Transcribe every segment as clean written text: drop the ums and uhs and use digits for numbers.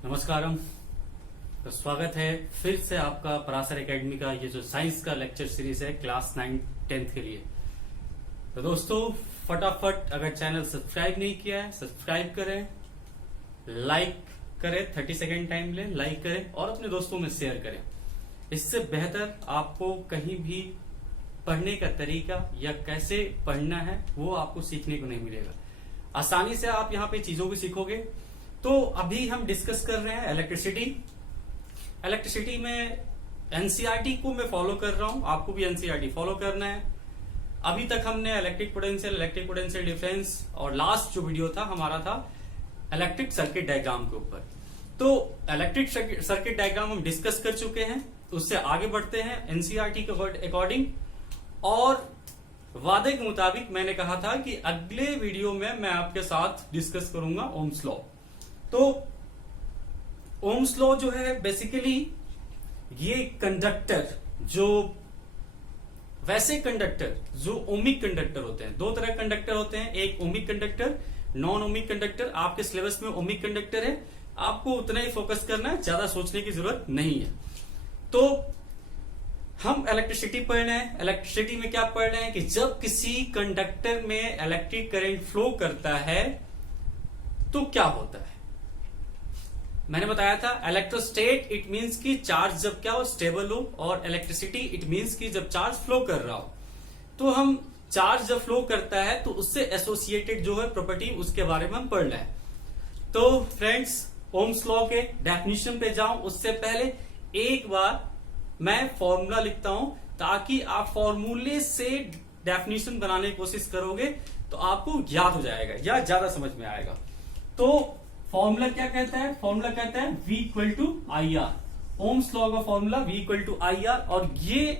नमस्कारम। तो स्वागत है फिर से आपका पराशर एकेडमी का ये जो साइंस का लेक्चर सीरीज है क्लास 9-10 के लिए। तो दोस्तों फटाफट अगर चैनल सब्सक्राइब नहीं किया है सब्सक्राइब करें, लाइक करें, 30 सेकेंड टाइम लें, लाइक करें और अपने दोस्तों में शेयर करें। इससे बेहतर आपको कहीं भी पढ़ने का तरीका या कैसे पढ़ना है वो आपको सीखने को नहीं मिलेगा। आसानी से आप यहाँ पे चीजों को सीखोगे। तो अभी हम डिस्कस कर रहे हैं इलेक्ट्रिसिटी में एनसीईआरटी को मैं फॉलो कर रहा हूं, आपको भी एनसीईआरटी फॉलो करना है। अभी तक हमने इलेक्ट्रिक पोटेंशियल डिफरेंस और लास्ट जो वीडियो था हमारा था इलेक्ट्रिक सर्किट डायग्राम के ऊपर। तो इलेक्ट्रिक सर्किट डायग्राम हम डिस्कस कर चुके हैं, उससे आगे बढ़ते हैं एनसीईआरटी के अकॉर्डिंग। और वादे के मुताबिक मैंने कहा था कि अगले वीडियो में मैं आपके साथ डिस्कस करूंगा ओम्स लॉ। तो ओम्स लॉ जो है बेसिकली ये कंडक्टर जो वैसे कंडक्टर जो ओमिक कंडक्टर होते हैं, दो तरह कंडक्टर होते हैं, एक ohmic conductor, non ohmic conductor. आपके सिलेबस में ओमिक कंडक्टर है, आपको उतना ही फोकस करना है, ज्यादा सोचने की जरूरत नहीं है। तो हम इलेक्ट्रिसिटी पढ़ रहे हैं। इलेक्ट्रिसिटी में क्या पढ़ रहे हैं कि जब किसी कंडक्टर में इलेक्ट्रिक करंट फ्लो करता है तो क्या होता है। मैंने बताया था इलेक्ट्रोस्टेट इट मींस कि चार्ज जब क्या हो स्टेबल हो, और इलेक्ट्रिसिटी इट मींस कि जब चार्ज फ्लो कर रहा हो। तो हम चार्ज जब फ्लो करता है तो उससे एसोसिएटेड जो है प्रॉपर्टी उसके बारे में हम पढ़ रहे हैं। तो फ्रेंड्स ओम्स लॉ के डेफिनेशन पे जाऊं उससे पहले एक बार मैं फॉर्मूला लिखता हूं, ताकि आप फॉर्मूले से डेफिनेशन बनाने की कोशिश करोगे तो आपको याद हो जाएगा या ज्यादा समझ में आएगा। तो फॉर्मूला क्या कहता है? फॉर्मूला कहता है V equal to I R. Ohm's law का formula V equal to I R. और ये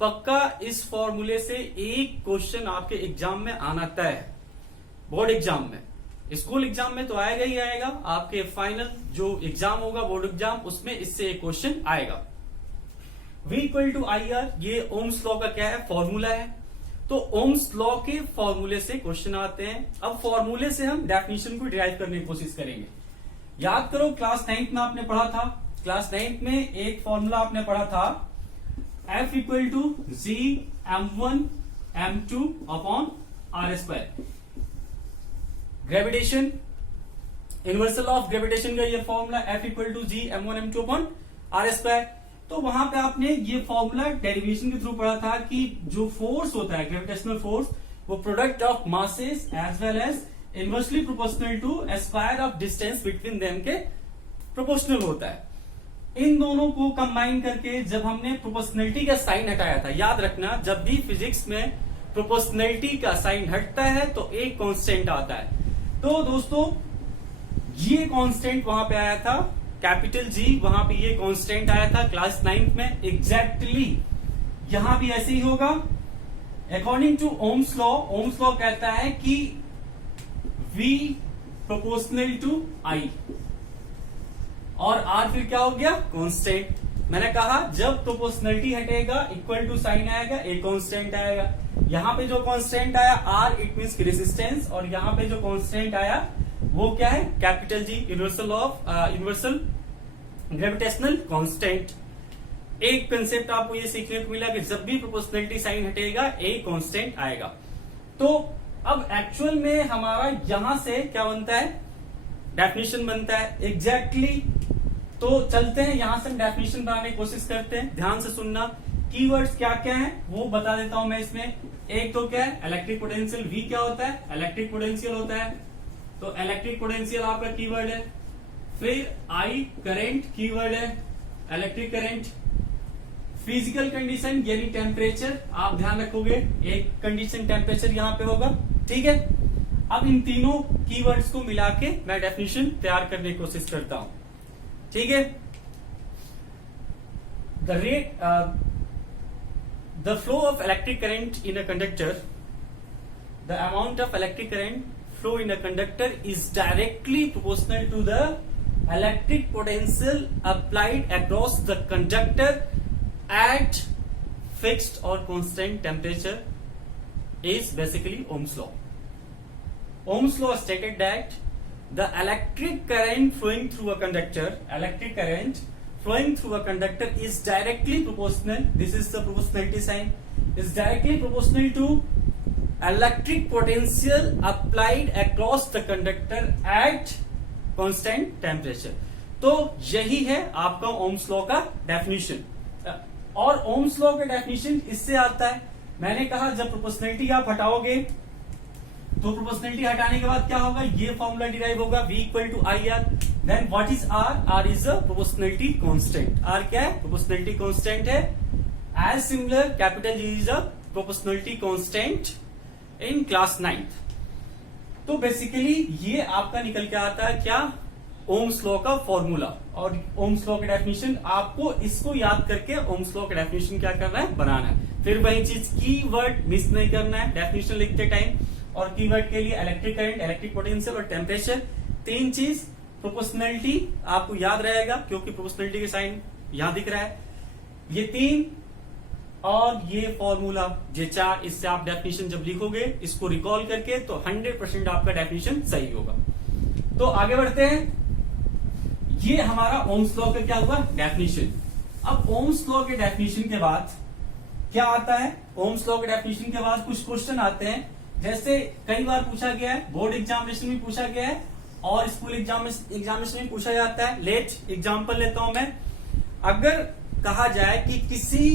पक्का इस फॉर्मूले से एक क्वेश्चन आपके एग्जाम में आना तय है, बोर्ड एग्जाम में। स्कूल एग्जाम में तो आएगा ही आएगा, आपके फाइनल जो एग्जाम होगा बोर्ड एग्जाम उसमें इससे एक क्वेश्चन आएगा। V equal to I R ये ओम्स लॉ का क्या है? फॉर्मूला है। तो ओम्स लॉ के फॉर्मूले से क्वेश्चन आते हैं। अब फॉर्मूले से हम डेफिनेशन को डिराइव करने की कोशिश करेंगे। याद करो क्लास 9th में आपने पढ़ा था, क्लास 9th में एक फॉर्मूला आपने पढ़ा था F equal to G m1 m2 upon R square. Gravitation universal of gravitation का ये formula F equal to G m1 m2 upon R square. तो वहां पे आपने ये फॉर्मूला डेरिवेशन के थ्रू पढ़ा था कि जो फोर्स होता है ग्रेविटेशनल फोर्स वो product of masses as well as inversely proportional to square of distance between them के प्रोपोर्शनल होता है। इन दोनों को कंबाइन करके जब हमने प्रोपोर्शनलिटी का साइन हटाया था, याद रखना जब भी फिजिक्स में प्रोपोर्शनलिटी का साइन हटता है तो एक कांस्टेंट आता है। तो दोस्तों ये कांस्टेंट वहां पे आया था कैपिटल जी, वहां पे ये कांस्टेंट आया था क्लास 9th में। एग्जैक्टली यहां भी ऐसे ही होगा। अकॉर्डिंग टू ओम्स लॉ कहता है कि V प्रोपोर्शनल टू I और R फिर क्या हो गया? कांस्टेंट। मैंने कहा जब प्रोपोर्शनलिटी हटेगा इक्वल टू साइन आएगा, एक कांस्टेंट आएगा। यहां पे जो कांस्टेंट आया R इट मींस रेजिस्टेंस, और यहां पे जो कांस्टेंट आया वो क्या है? Capital G, universal gravitational constant. एक कंसेप्ट आपको ये सीखने को मिला कि जब भी प्रोपोर्शनलिटी साइन हटेगा एक कांस्टेंट आएगा। तो अब एक्चुअल में हमारा यहां से क्या बनता है? डेफिनेशन बनता है। एग्जैक्टली तो चलते हैं यहां से हम डेफिनेशन बनाने की कोशिश करते हैं। ध्यान से सुनना, कीवर्ड्स क्या क्या है वो बता देता हूं मैं इसमें। एक तो क्या है? Electric potential. V क्या होता है? इलेक्ट्रिक पोटेंशियल होता है। तो इलेक्ट्रिक पोटेंशियल आपका कीवर्ड है। फिर I करंट कीवर्ड है, इलेक्ट्रिक करंट। फिजिकल कंडीशन यानी टेम्परेचर, आप ध्यान रखोगे एक कंडीशन टेम्परेचर यहां पे होगा, ठीक है। अब इन तीनों कीवर्ड्स को मिला के मैं डेफिनेशन तैयार करने की कोशिश करता हूं, ठीक है। The flow of electric current in a conductor, the amount of electric current flow in a conductor is directly proportional to the electric potential applied across the conductor at fixed or constant temperature is basically Ohm's law. Ohm's law stated that the electric current flowing through a conductor, is directly proportional. This is the proportionality sign. Is directly proportional to electric potential applied across the conductor at constant temperature. तो यही है आपका Ohm's law का definition. और ohms law का definition इससे आता है, मैंने कहा जब प्रोपोर्शनलिटी आप हटाओगे तो प्रोपोर्शनलिटी हटाने के बाद क्या होगा, ये फॉर्मूला डिराइव होगा V equal to I R. Then what is R? R is a proportionality constant. R क्या है? प्रोपोर्शनलिटी कांस्टेंट है। As similar capital G is a proportionality constant in class 9th। तो बेसिकली ये आपका निकल के आता है क्या, ओम्स लॉ का फॉर्मूला और ओम्स लॉ का डेफिनेशन। आपको इसको याद करके ओम्स लॉ का डेफिनेशन क्या करना है, बनाना है। फिर वही चीज कीवर्ड मिस नहीं करना है डेफिनेशन लिखते टाइम, और कीवर्ड के लिए इलेक्ट्रिक करंट, इलेक्ट्रिक पोटेंशियल और टेम्परेचर, तीन चीज। प्रोपोर्शनलिटी आपको याद रहेगा क्योंकि प्रोपोर्शनलिटी के साइन यहां दिख रहा है, ये तीन और ये फॉर्मूला, ये चार। इससे आप डेफिनेशन जब लिखोगे इसको रिकॉल करके तो 100% आपका डेफिनेशन सही होगा। तो आगे बढ़ते हैं। ये हमारा ओम्स लॉ का क्या हुआ, डेफिनेशन। अब ओम्स लॉ के डेफिनेशन के बाद क्या आता है, ओम्स लॉ के डेफिनेशन के बाद कुछ क्वेश्चन आते हैं, जैसे कई बार पूछा गया है, बोर्ड एग्जामिनेशन में पूछा गया है और स्कूल एग्जामिनेशन में पूछा जाता है। लेट एग्जांपल लेता हूं मैं। अगर कहा जाए कि किसी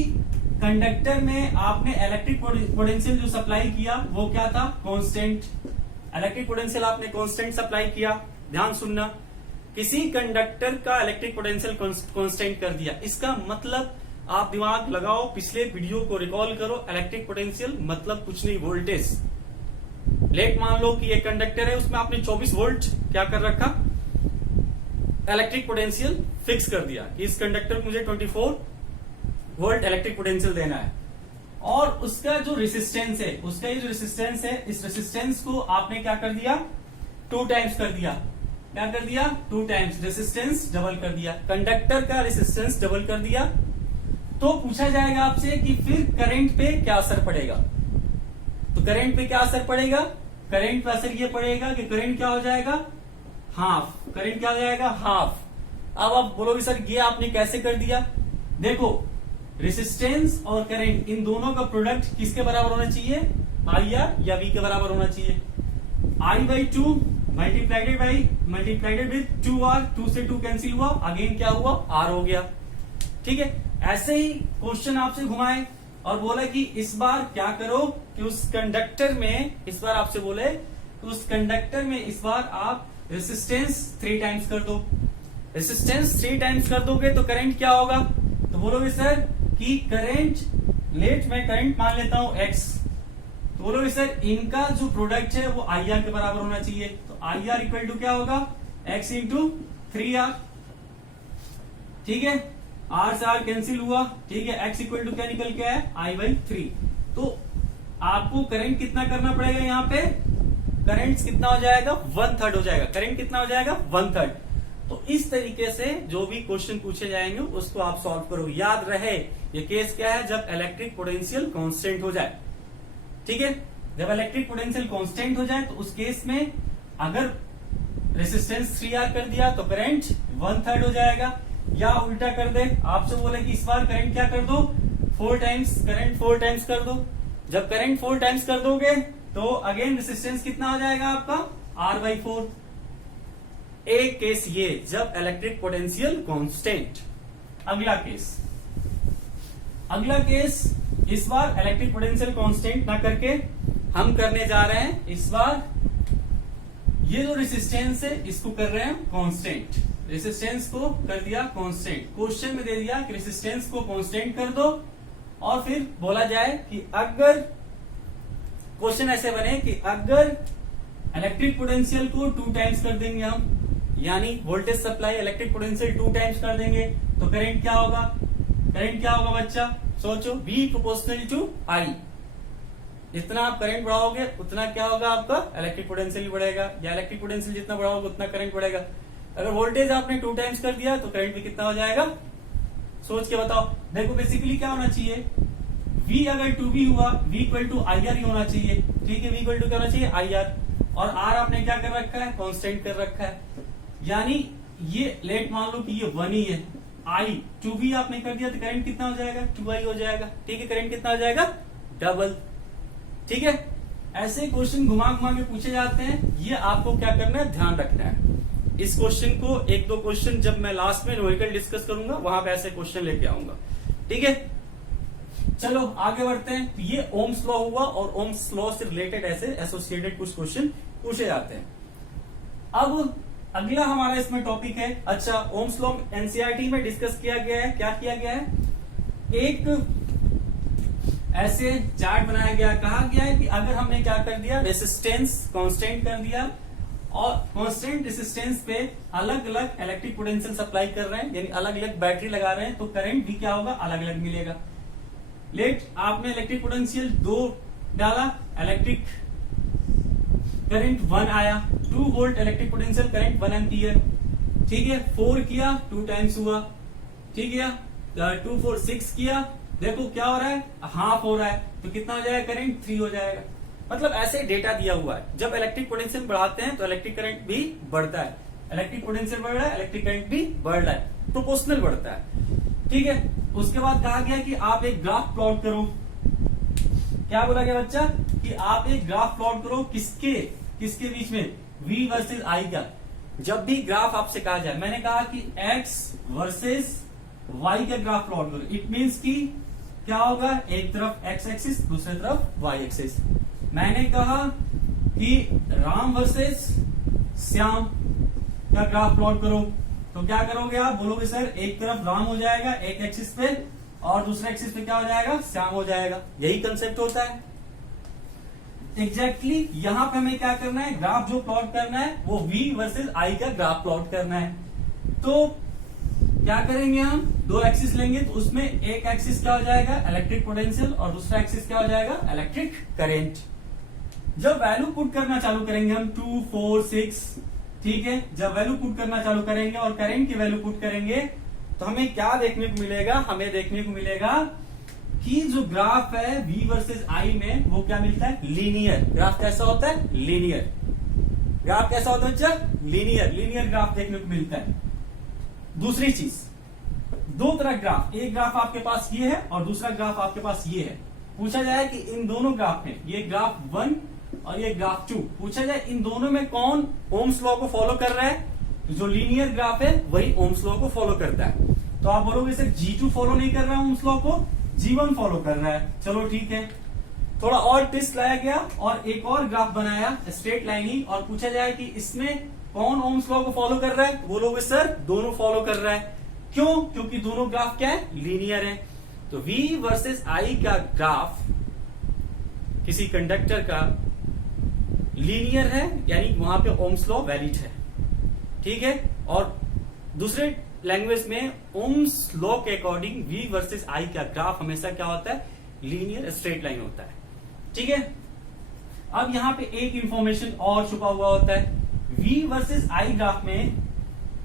कंडक्टर में आपने इलेक्ट्रिक पोटेंशियल जो सप्लाई किया वो क्या था, कांस्टेंट। इलेक्ट्रिक पोटेंशियल आपने कांस्टेंट सप्लाई किया, ध्यान सुनना। किसी कंडक्टर का इलेक्ट्रिक पोटेंशियल कांस्टेंट कर दिया, इसका मतलब आप दिमाग लगाओ, पिछले वीडियो को रिकॉल करो। इलेक्ट्रिक पोटेंशियल मतलब कुछ नहीं, वोल्टेज। लेट मान लो कि एक कंडक्टर है, उसमें आपने 24 वोल्ट क्या कर रखा, इलेक्ट्रिक पोटेंशियल फिक्स कर दिया। इस कंडक्टर को मुझे 24 वोल्ट इलेक्ट्रिक पोटेंशियल देना है, और उसका जो रेसिस्टेंस है, उसका ये जो रेसिस्टेंस है, इस रेसिस्टेंस को आपने क्या कर दिया, 2 टाइम्स कर दिया। क्या कर दिया, 2 टाइम्स रेसिस्टेंस डबल कर दिया, कंडक्टर का रेसिस्टेंस डबल कर दिया। तो पूछा जाएगा आपसे कि फिर करंट पे क्या असर पड़ेगा। तो करंट पे क्या असर पड़ेगा, करंट पे असर ये पड़ेगा कि करंट क्या हो जाएगा, हाफ। करंट क्या हो जाएगा, हाफ। अब आप बोलोगे सर ये आपने कैसे कर दिया, देखो रेसिस्टेंस और करंट इन दोनों का प्रोडक्ट किसके बराबर होना चाहिए, आई आर या वी के बराबर होना चाहिए। I/2 मल्टीप्लाइडेड विद 2R, 2 से 2 कैंसिल हुआ, अगेन क्या हुआ, R हो गया। ठीक है, ऐसे ही क्वेश्चन आपसे घुमाए और बोला कि इस बार क्या करो कि उस कंडक्टर में, इस बार आपसे बोले कि उस कंडक्टर में इस बार आप रेसिस्टेंस 3 टाइम्स कर दो। रेसिस्टेंस 3 टाइम्स कर दोगे तो करंट क्या होगा, तो बोलोगे सर कि करंट, लेट मैं करंट मान लेता हूं X, तो बोलोगे सर इनका जो प्रोडक्ट है वो IR के बराबर होना चाहिए। तो IR इक्वल टू क्या होगा, X इंटू 3R। ठीक है, R से R कैंसिल हुआ, ठीक है, X इक्वल टू क्या निकल के आया, I/3। तो आपको करंट कितना करना पड़ेगा, यहाँ पे करंट कितना हो जाएगा, 1/3 हो जाएगा। करंट कितना हो जाएगा, 1/3। तो इस तरीके से जो भी क्वेश्चन पूछे जाएंगे उसको आप सॉल्व करो। याद रहे ये केस क्या है, जब इलेक्ट्रिक पोटेंशियल कांस्टेंट हो जाए। ठीक है, जब इलेक्ट्रिक पोटेंशियल कांस्टेंट हो जाए तो उस केस में अगर रेसिस्टेंस 3R कर दिया तो करंट 1/3 हो जाएगा। या उल्टा कर दे, आपसे बोले कि इस बार करंट क्या कर दो, 4 टाइम्स, करंट 4 टाइम्स कर दो। जब करंट 4 टाइम्स कर दोगे तो अगेन रेसिस्टेंस कितना हो जाएगा आपका, R/4। एक केस ये जब इलेक्ट्रिक पोटेंशियल कांस्टेंट। अगला केस इस बार इलेक्ट्रिक पोटेंशियल कांस्टेंट ना करके हम करने जा रहे हैं, इस बार ये जो रेसिस्टेंस है इसको कर रहे हैं कांस्टेंट। रेसिस्टेंस को कर दिया कांस्टेंट, क्वेश्चन में दे दिया कि रेसिस्टेंस को कांस्टेंट कर दो, और फिर बोला जाए कि अगर क्वेश्चन ऐसे बने कि अगर इलेक्ट्रिक पोटेंशियल को 2 टाइम्स कर देंगे हम, यानी voltage supply electric potential 2 times कर देंगे, तो करंट क्या होगा? करंट क्या होगा बच्चा? सोचो, V प्रोपोर्शनल टू I। जितना आप करंट बढ़ाओगे उतना क्या होगा? आपका इलेक्ट्रिक पोटेंशियल बढ़ेगा, या इलेक्ट्रिक पोटेंशियल जितना बढ़ाओगे उतना करंट बढ़ेगा। अगर वोल्टेज आपने 2 टाइम्स कर दिया तो करंट भी कितना हो जाएगा? सोच के बताओ। देखो बेसिकली क्या होना चाहिए, V अगर 2V हुआ, V इक्वल टू IR ही होना चाहिए, ठीक है। V इक्वल टू क्या होना चाहिए? IR, और R आपने क्या कर रखा है? कांस्टेंट कर रखा है, यानी ये लेट मान लो कि ये 1 ही है। I 2V आपने कर दिया तो करंट कितना हो जाएगा? 2I हो जाएगा, ठीक है। करंट कितना हो जाएगा? डबल, ठीक है। ऐसे क्वेश्चन घुमा घुमा के पूछे जाते हैं, ये आपको क्या करना है? ध्यान रखना है। इस क्वेश्चन को 1-2 क्वेश्चन जब मैं लास्ट में न्यूमेरिकल डिस्कस करूंगा वहां पे ऐसे क्वेश्चन लेके आऊंगा, ठीक है। चलो आगे बढ़ते हैं। तो ये ओम्स लॉ हुआ, और ओम्स लॉ से रिलेटेड ऐसे एसोसिएटेड कुछ क्वेश्चन पूछे जाते हैं। अब अगला हमारा इसमें टॉपिक है, अच्छा ओम्स लॉ एनसीईआरटी में डिस्कस किया गया है। क्या किया गया है? एक ऐसे चार्ट बनाया गया, कहा गया है कि अगर हमने क्या कर दिया, रेसिस्टेंस कांस्टेंट कर दिया, और कांस्टेंट रेसिस्टेंस पे अलग अलग इलेक्ट्रिक पोटेंशियल सप्लाई कर रहे हैं, यानी अलग अलग बैटरी लगा रहे हैं, तो करंट भी क्या होगा? अलग अलग मिलेगा। लेट आपने इलेक्ट्रिक पोटेंशियल 2 डाला, इलेक्ट्रिक करंट 1 आया, 2 volt electric potential, current 1 ampere, ठीक है। 4 किया, 2 टाइम्स हुआ, ठीक है। 2 4 6 किया, देखो क्या हो रहा है? हाफ हो रहा है, तो कितना हो जाएगा? करंट 3 हो जाएगा। मतलब ऐसे डेटा दिया हुआ है, जब इलेक्ट्रिक पोटेंशियल बढ़ाते हैं तो इलेक्ट्रिक करंट भी बढ़ता है, इलेक्ट्रिक पोटेंशियल बढ़ रहा है, इलेक्ट्रिक करंट भी बढ़ रहा है, प्रोपोर्शनल बढ़ता है, ठीक है। उसके बाद कहा गया कि आप एक ग्राफ प्लॉट करो। क्या बोला गया बच्चा? कि आप एक ग्राफ प्लॉट करो, किसके बीच में? V वर्सेस I का। जब भी ग्राफ आपसे कहा जाए, मैंने कहा कि X वर्सेस Y का ग्राफ प्लॉट करो, इट मीन्स कि क्या होगा? एक तरफ X एक्सिस, दूसरी तरफ Y एक्सिस। मैंने कहा कि राम वर्सेस श्याम का ग्राफ प्लॉट करो, तो क्या करोगे आप? बोलोगे सर एक तरफ राम हो जाएगा एक एक्सिस पे, और दूसरे एक्सिस पे क्या हो जाएगा? श्याम हो जाएगा। यही कंसेप्ट होता है एग्जैक्टली। यहां पे हमें क्या करना है? ग्राफ जो प्लॉट करना है वो V वर्सेस I का ग्राफ प्लॉट करना है। तो क्या करेंगे हम? 2 एक्सिस लेंगे, तो उसमें एक एक्सिस क्या हो जाएगा? इलेक्ट्रिक पोटेंशियल, और दूसरा एक्सिस क्या हो जाएगा? Electric current. जब वैल्यू पुट करना चालू करेंगे हम 2 4 6, ठीक है, जब वैल्यू पुट करना चालू करेंगे और करंट की वैल्यू पुट करेंगे, तो हमें क्या देखने को मिलेगा? हमें देखने को मिलेगा कि जो ग्राफ है V वर्सेस I में, वो क्या मिलता है? लीनियर। ग्राफ कैसा होता है? लीनियर। ग्राफ कैसा होता है बच्चा? लीनियर। लीनियर ग्राफ देखने को मिलता है। दूसरी चीज, 2 तरह ग्राफ, एक ग्राफ आपके पास ये है और दूसरा ग्राफ आपके पास ये है। पूछा जाए कि इन दोनों ग्राफ में, ये ग्राफ 1 और ये ग्राफ 2, पूछा जाए इन दोनों में कौन ओम्स लॉ को फॉलो कर रहा है? जो लीनियर ग्राफ है वही ओम्स लॉ को फॉलो करता है। तो आप बोलोगे सर G2 फॉलो नहीं कर रहा है ओम्स लॉ को, G1 फॉलो कर रहा है। चलो ठीक है, थोड़ा और ट्विस्ट लाया गया और एक और ग्राफ बनाया स्ट्रेट लाइन ही, और पूछा जाए कि इसमें कौन ओम्स लॉ को फॉलो कर रहा है? तो बोलोगे सर दोनों फॉलो कर रहा है। क्यों? क्योंकि दोनों ग्राफ क्या है? लीनियर है। तो V वर्सेस I का ग्राफ किसी कंडक्टर का लीनियर है, यानी वहां पे ओम्स लॉ वैलिड है, ठीक है। और दूसरे लैंग्वेज में ओम्स लॉ के अकॉर्डिंग V वर्सेस I का ग्राफ हमेशा क्या होता है? लीनियर स्ट्रेट लाइन होता है, ठीक है। अब यहां पे एक इंफॉर्मेशन और छुपा हुआ होता है। V वर्सेस I ग्राफ में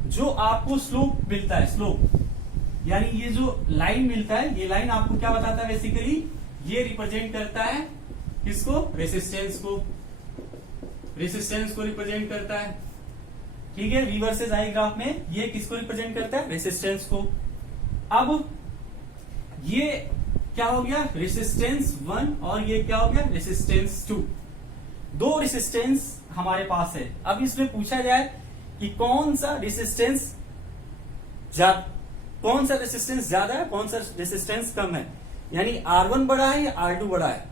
जो आपको स्लोप मिलता है, स्लोप यानी ये जो लाइन मिलता है, ये लाइन आपको क्या बताता है? बेसिकली ये रिप्रेजेंट करता है किसको? रेसिस्टेंस को। रेसिस्टेंस को रिप्रेजेंट करता है, ठीक है। V वर्सेस I ग्राफ में ये किसको रिप्रेजेंट करता है? रेसिस्टेंस को। अब ये क्या हो गया? रेसिस्टेंस 1 और ये क्या हो गया? रेसिस्टेंस 2। 2 रेसिस्टेंस हमारे पास है। अब इसमें पूछा जाए कि कौन सा रेसिस्टेंस ज्यादा है, कौन सा रेसिस्टेंस कम है, यानी R1 बड़ा है या R2 बड़ा है।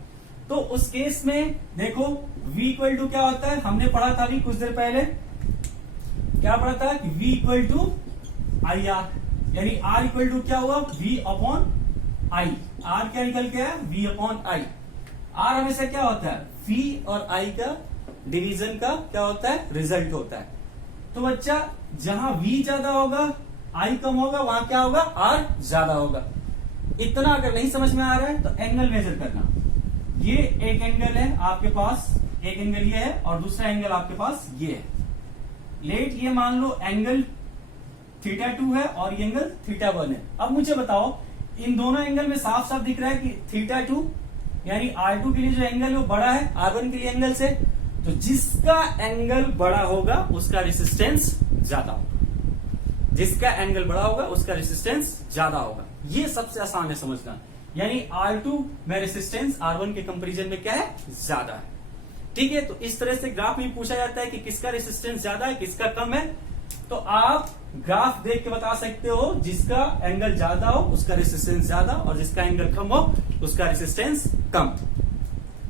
तो उस केस में देखो V इक्वल टू क्या होता है? हमने पढ़ा था अभी कुछ देर पहले, क्या पढ़ा था कि V equal to I R, यानी R इक्वल टू क्या हुआ V अपॉन I। R क्या निकल के है V अपॉन I। R हमेशा क्या होता है V और I का डिवीजन का क्या होता है रिजल्ट होता है। तो बच्चा जहां V ज्यादा होगा I कम होगा, वहां क्या होगा R ज्यादा होगा। इतना अगर नहीं समझ में आ रहा है तो एंगल मेजर करना। ये एक एंगल है आपके पास, एक एंगल ये है और दूसरा एंगल आपके पास ये है। लेट ये मान लो एंगल θ2 है और ये एंगल θ1 है। अब मुझे बताओ इन दोनों एंगल में साफ साफ दिख रहा है कि θ2 यानी R2 के लिए जो एंगल है वो बड़ा है R1 के लिए एंगल से। तो जिसका एंगल बड़ा होगा उसका रेसिस्टेंस ज्यादा होगा, जिसका एंगल बड़ा होगा उसका रेसिस्टेंस ज्यादा होगा। ये सबसे आसान है समझना, यानी R2 में रेसिस्टेंस R1 के कंपैरिजन में क्या है ज्यादा है। ठीक है, तो इस तरह से ग्राफ में पूछा जाता है कि किसका रेसिस्टेंस ज्यादा है किसका कम है। तो आप ग्राफ देख के बता सकते हो, जिसका एंगल ज्यादा हो उसका रेसिस्टेंस ज्यादा और जिसका एंगल कम हो उसका रेसिस्टेंस कम।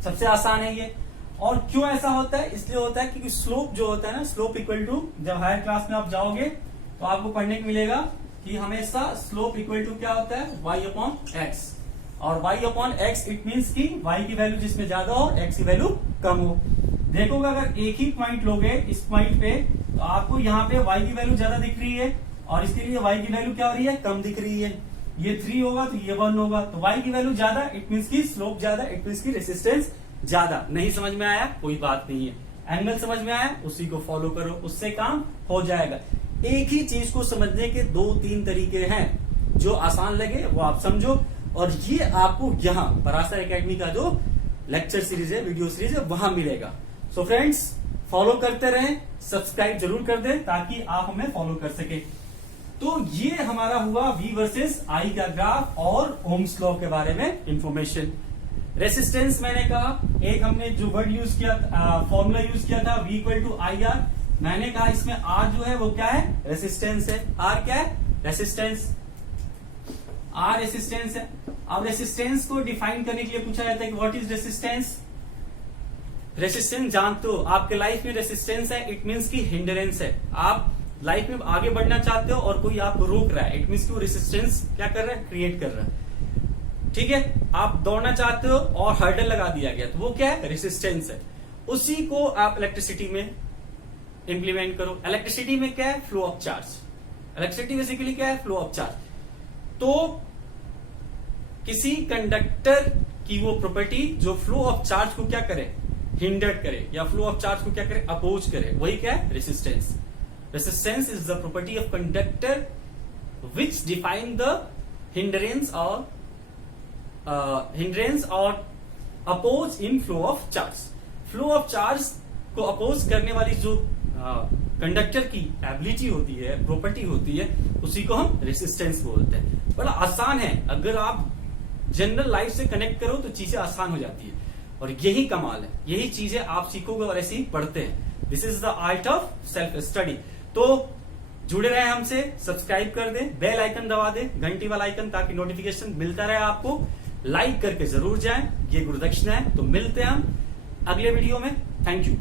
सबसे आसान है ये। और क्यों ऐसा होता है, इसलिए होता है क्योंकि स्लोप जो होता है ना, स्लोप इक्वल टू, जब हायर क्लास में आप जाओगे तो आपको पढ़ने को मिलेगा कि हमेशा स्लोप इक्वल टू क्या होता है y अपॉन एक्स। और y upon x it means की y की वैल्यू जिसमें ज्यादा हो x की वैल्यू कम हो। देखोगे अगर एक ही पॉइंट लोगे इस पॉइंट पे तो आपको यहाँ पे y की वैल्यू ज्यादा दिख रही है और इसके लिए y की वैल्यू क्या हो रही है कम दिख रही है। ये 3 होगा तो ये 1 होगा, तो y की वैल्यू ज्यादा इट मीन्स की स्लोप ज्यादा, इट मीन्स की रेसिस्टेंस ज्यादा। नहीं समझ में आया कोई बात नहीं है, एंगल समझ में आया उसी को फॉलो करो, उससे काम हो जाएगा। एक ही चीज को समझने के 2-3 तरीके हैं, जो आसान लगे वो आप समझो। और ये आपको यहाँ पराशर एकेडमी का जो लेक्चर सीरीज है, वीडियो सीरीज है, वहां मिलेगा। सो फ्रेंड्स फॉलो करते रहें, सब्सक्राइब जरूर कर दें ताकि आप हमें फॉलो कर सके। तो ये हमारा हुआ V वर्सेस I का ग्राफ और ओम्स लॉ के बारे में इंफॉर्मेशन। रेसिस्टेंस मैंने कहा, एक हमने जो वर्ड यूज किया, फॉर्मूला यूज किया था V equal to I R. मैंने कहा इसमें R जो है वो क्या है रेसिस्टेंस है। R क्या है रेसिस्टेंस, R रेसिस्टेंस है। अब रेसिस्टेंस को डिफाइन करने के लिए पूछा जाता है कि व्हाट इज रेसिस्टेंस। रेसिस्टेंस जानते हो, आपके लाइफ में रेसिस्टेंस है इट मीन्स की हिंडरेंस है। आप लाइफ में आगे बढ़ना चाहते हो और कोई आपको रोक रहा है, इट मीन्स की वो रेसिस्टेंस क्या कर रहा है क्रिएट कर रहा है। ठीक है, आप दौड़ना चाहते हो और हर्डल लगा दिया गया तो वो क्या है रेसिस्टेंस है। उसी को आप इलेक्ट्रिसिटी में इंप्लीमेंट करो। इलेक्ट्रिसिटी में क्या है flow of charge, electricity basically क्या है फ्लो ऑफ चार्ज। तो किसी कंडक्टर की वो प्रॉपर्टी जो फ्लो ऑफ चार्ज को क्या करे हिंडर करे, या फ्लो ऑफ चार्ज को क्या करे अपोज करे, वही क्या है resistance. Resistance is the property of conductor which define the hindrance और oppose in flow of charge. Flow of charge को अपोज करने वाली जो कंडक्टर की एबिलिटी होती है, प्रॉपर्टी होती है, उसी को हम रेसिस्टेंस बोलते हैं। बड़ा आसान है, अगर आप जनरल लाइफ से कनेक्ट करो तो चीजें आसान हो जाती है। और यही कमाल है, यही चीजें आप सीखोगे और ऐसे ही पढ़ते हैं। This is the art of self study. तो जुड़े रहे हमसे, सब्सक्राइब कर दें, बेल आइकन दबा दें, घंटी वाला आइकन, ताकि नोटिफिकेशन मिलता रहे आपको। लाइक करके जरूर जाएं, ये गुरुदक्षिणा है। तो मिलते हैं हम अगले वीडियो में। Thank you.